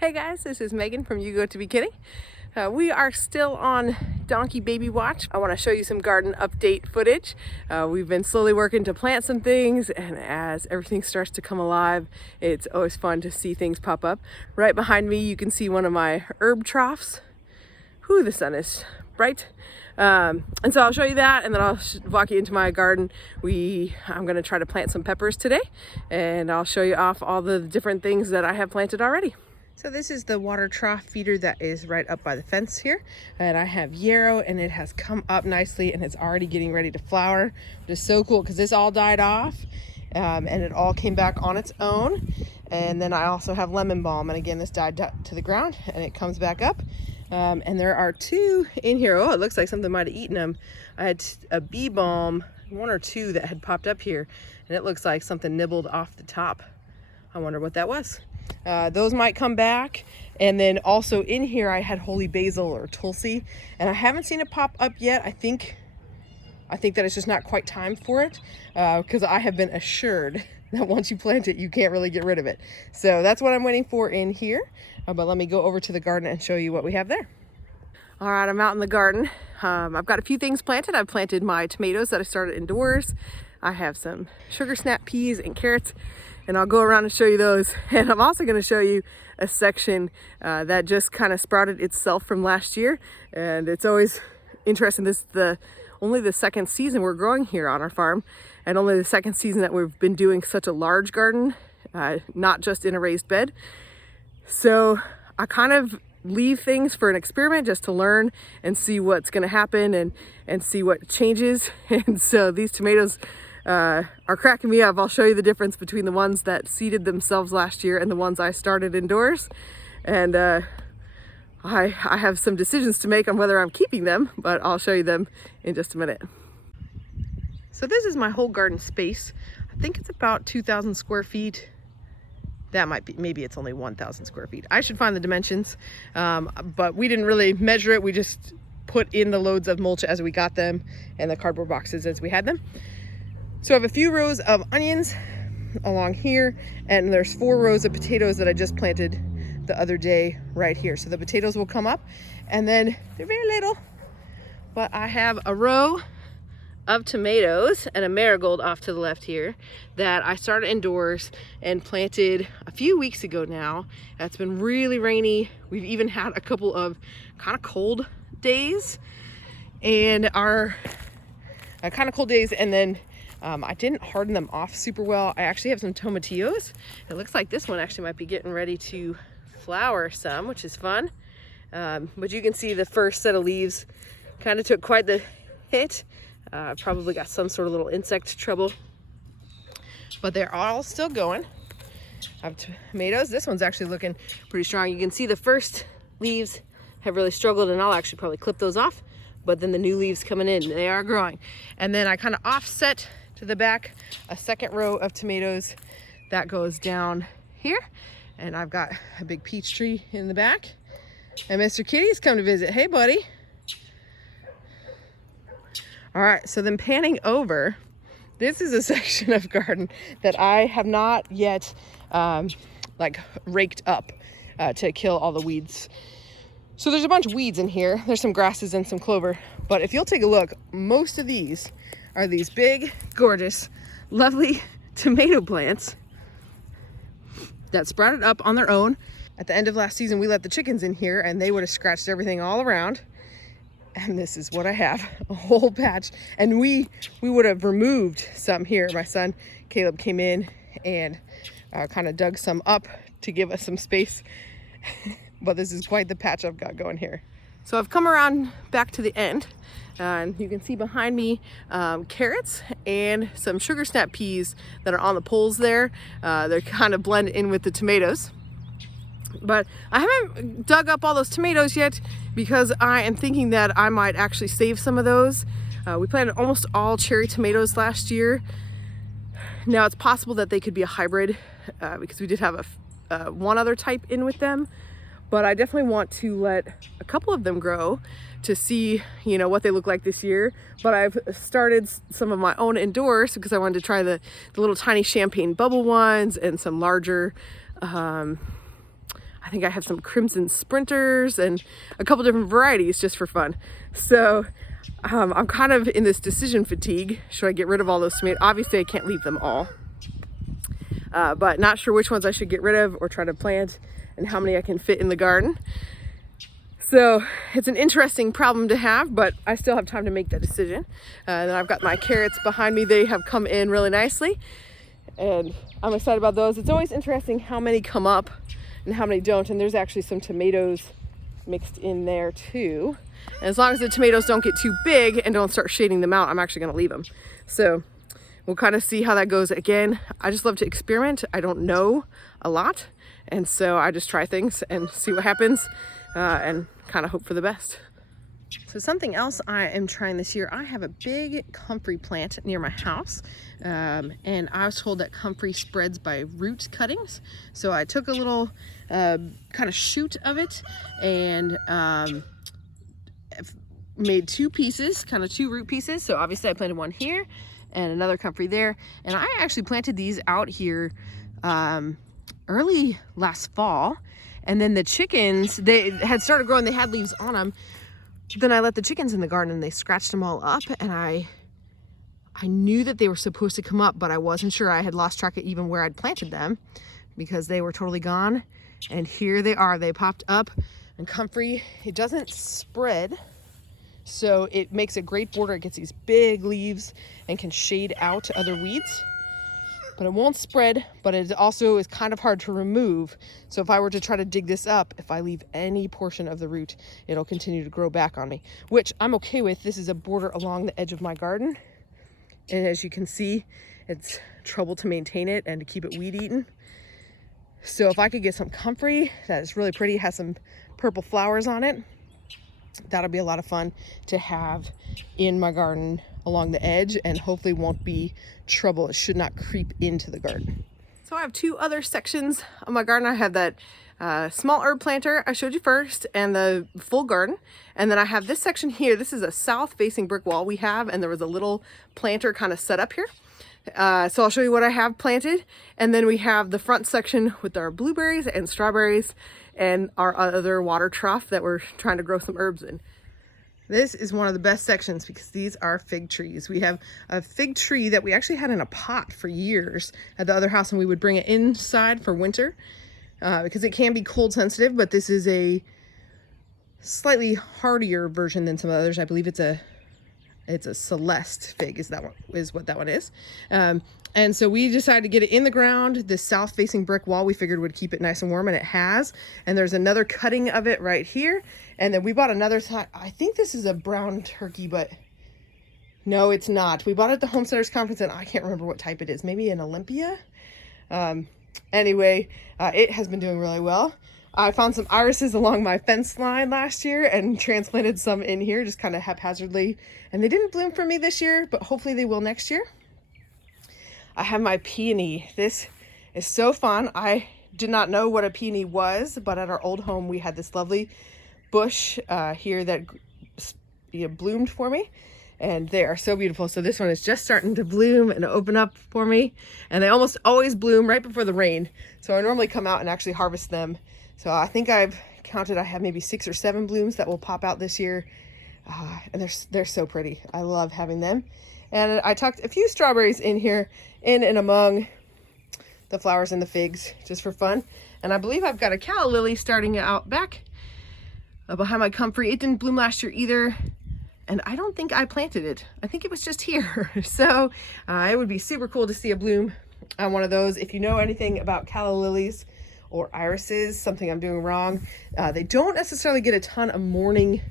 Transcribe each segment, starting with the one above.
Hey guys, this is Megan from You Go To Be Kidding. We are still on donkey baby watch. I want to show you some garden update footage. We've been slowly working to plant some things, and as everything starts to come alive, it's always fun to see things pop up. Right behind me you can see one of my herb troughs. Whew, the sun is bright. And so I'll show you that, and then I'll walk you into my garden. I'm going to try to plant some peppers today, and I'll show you off all the different things that I have planted already. So this is the water trough feeder that is right up by the fence here, and I have yarrow, and it has come up nicely and it's already getting ready to flower, which is so cool because this all died off and it all came back on its own. And then I also have lemon balm, and again this died to the ground and it comes back up. And there are two in here. Oh, it looks like something might have eaten them. I had a bee balm, one or two that had popped up here, and it looks like something nibbled off the top. I wonder what that was. Those might come back. And then also in here I had holy basil or tulsi, and I haven't seen it pop up yet. I think that it's just not quite time for it, because I have been assured that once you plant it you can't really get rid of it. So that's what I'm waiting for in here. But let me go over to the garden and show you what we have there. All right, I'm out in the garden. I've got a few things planted. I've planted my tomatoes that I started indoors. I have some sugar snap peas and carrots, and I'll go around and show you those. And I'm also going to show you a section that just kind of sprouted itself from last year. And it's always interesting. This is only the second season we're growing here on our farm, and only the second season that we've been doing such a large garden, not just in a raised bed. So I kind of leave things for an experiment just to learn and see what's going to happen and see what changes. And so these tomatoes are cracking me up. I'll show you the difference between the ones that seeded themselves last year and the ones I started indoors. And I have some decisions to make on whether I'm keeping them, but I'll show you them in just a minute. So this is my whole garden space. I think it's about 2,000 square feet. That might be, maybe it's only 1,000 square feet. I should find the dimensions, but we didn't really measure it. We just put in the loads of mulch as we got them and the cardboard boxes as we had them. So I have a few rows of onions along here, and there's 4 rows of potatoes that I just planted the other day right here. So the potatoes will come up, and then they're very little, but I have a row of tomatoes and a marigold off to the left here that I started indoors and planted a few weeks ago now. It's been really rainy. We've even had a couple of kind of cold days, and our kind of cold days, and then I didn't harden them off super well. I actually have some tomatillos. It looks like this one actually might be getting ready to flower some, which is fun. But you can see the first set of leaves kind of took quite the hit. Probably got some sort of little insect trouble, but they're all still going. I have tomatoes. This one's actually looking pretty strong. You can see the first leaves have really struggled, and I'll actually probably clip those off, but then the new leaves coming in, they are growing. And then I kind of offset to the back a second row of tomatoes that goes down here, and I've got a big peach tree in the back, and Mr. Kitty's come to visit. Hey buddy. All right, so then panning over, this is a section of garden that I have not yet like raked up to kill all the weeds. So there's a bunch of weeds in here. There's some grasses and some clover, but if you'll take a look, most of these are these big, gorgeous, lovely tomato plants that sprouted up on their own. At the end of last season, we let the chickens in here and they would have scratched everything all around. And this is what I have, a whole patch. And we would have removed some here. My son Caleb came in and kind of dug some up to give us some space. But this is quite the patch I've got going here. So I've come around back to the end, and you can see behind me carrots and some sugar snap peas that are on the poles there. They're kind of blend in with the tomatoes. But I haven't dug up all those tomatoes yet because I am thinking that I might actually save some of those. We planted almost all cherry tomatoes last year. Now it's possible that they could be a hybrid because we did have one other type in with them. But I definitely want to let a couple of them grow to see, what they look like this year. But I've started some of my own indoors because I wanted to try the little tiny champagne bubble ones and some larger I think I have some crimson sprinters and a couple different varieties just for fun. So I'm kind of in this decision fatigue. Should I get rid of all those tomatoes? Obviously I can't leave them all, but not sure which ones I should get rid of or try to plant and how many I can fit in the garden. So it's an interesting problem to have, but I still have time to make that decision. And then I've got my carrots behind me. They have come in really nicely and I'm excited about those. It's always interesting how many come up and how many don't. And there's actually some tomatoes mixed in there too. And as long as the tomatoes don't get too big and don't start shading them out, I'm actually gonna leave them. So we'll kind of see how that goes. Again, I just love to experiment. I don't know a lot. And so I just try things and see what happens and kind of hope for the best. So something else I am trying this year, I have a big comfrey plant near my house. And I was told that comfrey spreads by root cuttings. So I took a little kind of shoot of it and made two pieces, kind of two root pieces. So obviously I planted one here and another comfrey there. And I actually planted these out here early last fall. And then the chickens, they had started growing, they had leaves on them. Then I let the chickens in the garden and they scratched them all up. And I knew that they were supposed to come up, but I wasn't sure. I had lost track of even where I'd planted them because they were totally gone. And here they are, they popped up. And comfrey, it doesn't spread. So it makes a great border. It gets these big leaves and can shade out other weeds. But it won't spread, but it also is kind of hard to remove. So if I were to try to dig this up, if I leave any portion of the root, it'll continue to grow back on me, which I'm okay with. This is a border along the edge of my garden. And as you can see, it's trouble to maintain it and to keep it weed eaten. So if I could get some comfrey that is really pretty, has some purple flowers on it, that'll be a lot of fun to have in my garden along the edge and hopefully won't be trouble. It should not creep into the garden. So I have two other sections of my garden. I have that small herb planter I showed you first and the full garden. And then I have this section here. This is a south facing brick wall we have, and there was a little planter kind of set up here. So I'll show you what I have planted. And then we have the front section with our blueberries and strawberries and our other water trough that we're trying to grow some herbs in. This is one of the best sections because these are fig trees. We have a fig tree that we actually had in a pot for years at the other house, and we would bring it inside for winter because it can be cold sensitive, but this is a slightly hardier version than some others. I believe it's a Celeste fig is what that one is. And so we decided to get it in the ground. This south facing brick wall we figured would keep it nice and warm, and it has. And there's another cutting of it right here. And then we bought another, I think this is a brown turkey, but no, it's not. We bought it at the Homesteaders Conference and I can't remember what type it is. Maybe an Olympia. Anyway, it has been doing really well. I found some irises along my fence line last year and transplanted some in here just kind of haphazardly. And they didn't bloom for me this year, but hopefully they will next year. I have my peony. This is so fun. I did not know what a peony was, but at our old home we had this lovely bush here that bloomed for me, and they are so beautiful. So this one is just starting to bloom and open up for me, and they almost always bloom right before the rain. So I normally come out and actually harvest them. So I think I've counted, I have maybe 6 or 7 blooms that will pop out this year, and they're so pretty. I love having them. And I tucked a few strawberries in here, in and among the flowers and the figs, just for fun. And I believe I've got a calla lily starting out back behind my comfrey. It didn't bloom last year either, and I don't think I planted it. I think it was just here. So it would be super cool to see a bloom on one of those. If you know anything about calla lilies or irises, something I'm doing wrong, they don't necessarily get a ton of morning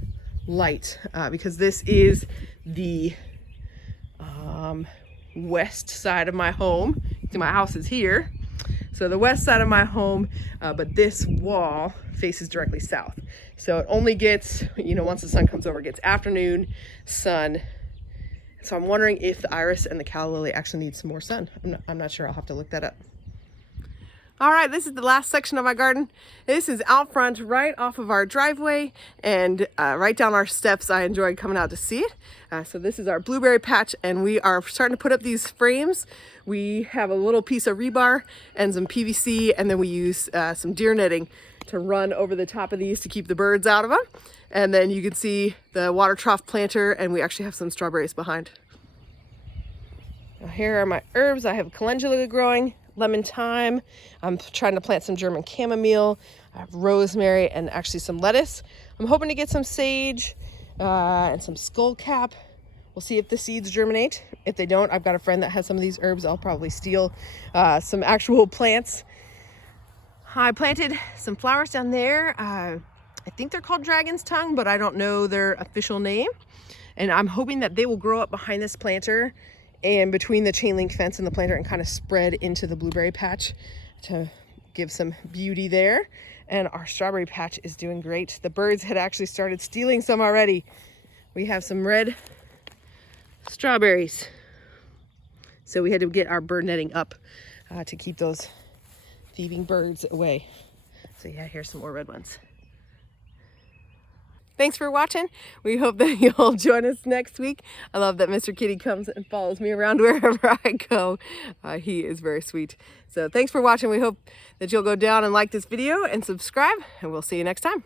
light because this is the west side of my home. See, my house is here, so the west side of my home, but this wall faces directly south, so it only gets, once the sun comes over, it gets afternoon sun. So I'm wondering if the iris and the calla lily actually need some more sun. I'm not sure. I'll have to look that up. All right, this is the last section of my garden. This is out front, right off of our driveway and right down our steps. I enjoyed coming out to see it. So this is our blueberry patch, and we are starting to put up these frames. We have a little piece of rebar and some PVC, and then we use some deer netting to run over the top of these to keep the birds out of them. And then you can see the water trough planter, and we actually have some strawberries behind. Now here are my herbs. I have calendula growing, lemon thyme. I'm trying to plant some German chamomile. I have rosemary and actually some lettuce. I'm hoping to get some sage and some skullcap. We'll see if the seeds germinate. If they don't, I've got a friend that has some of these herbs. I'll probably steal some actual plants. I planted some flowers down there. I think they're called dragon's tongue, but I don't know their official name. And I'm hoping that they will grow up behind this planter and between the chain link fence and the planter and kind of spread into the blueberry patch to give some beauty there. And our strawberry patch is doing great. The birds had actually started stealing some already. We have some red strawberries. So we had to get our bird netting up to keep those thieving birds away. So yeah, here's some more red ones. Thanks for watching. We hope that you'll join us next week. I love that Mr. Kitty comes and follows me around wherever I go. He is very sweet. So thanks for watching. We hope that you'll go down and like this video and subscribe, and we'll see you next time.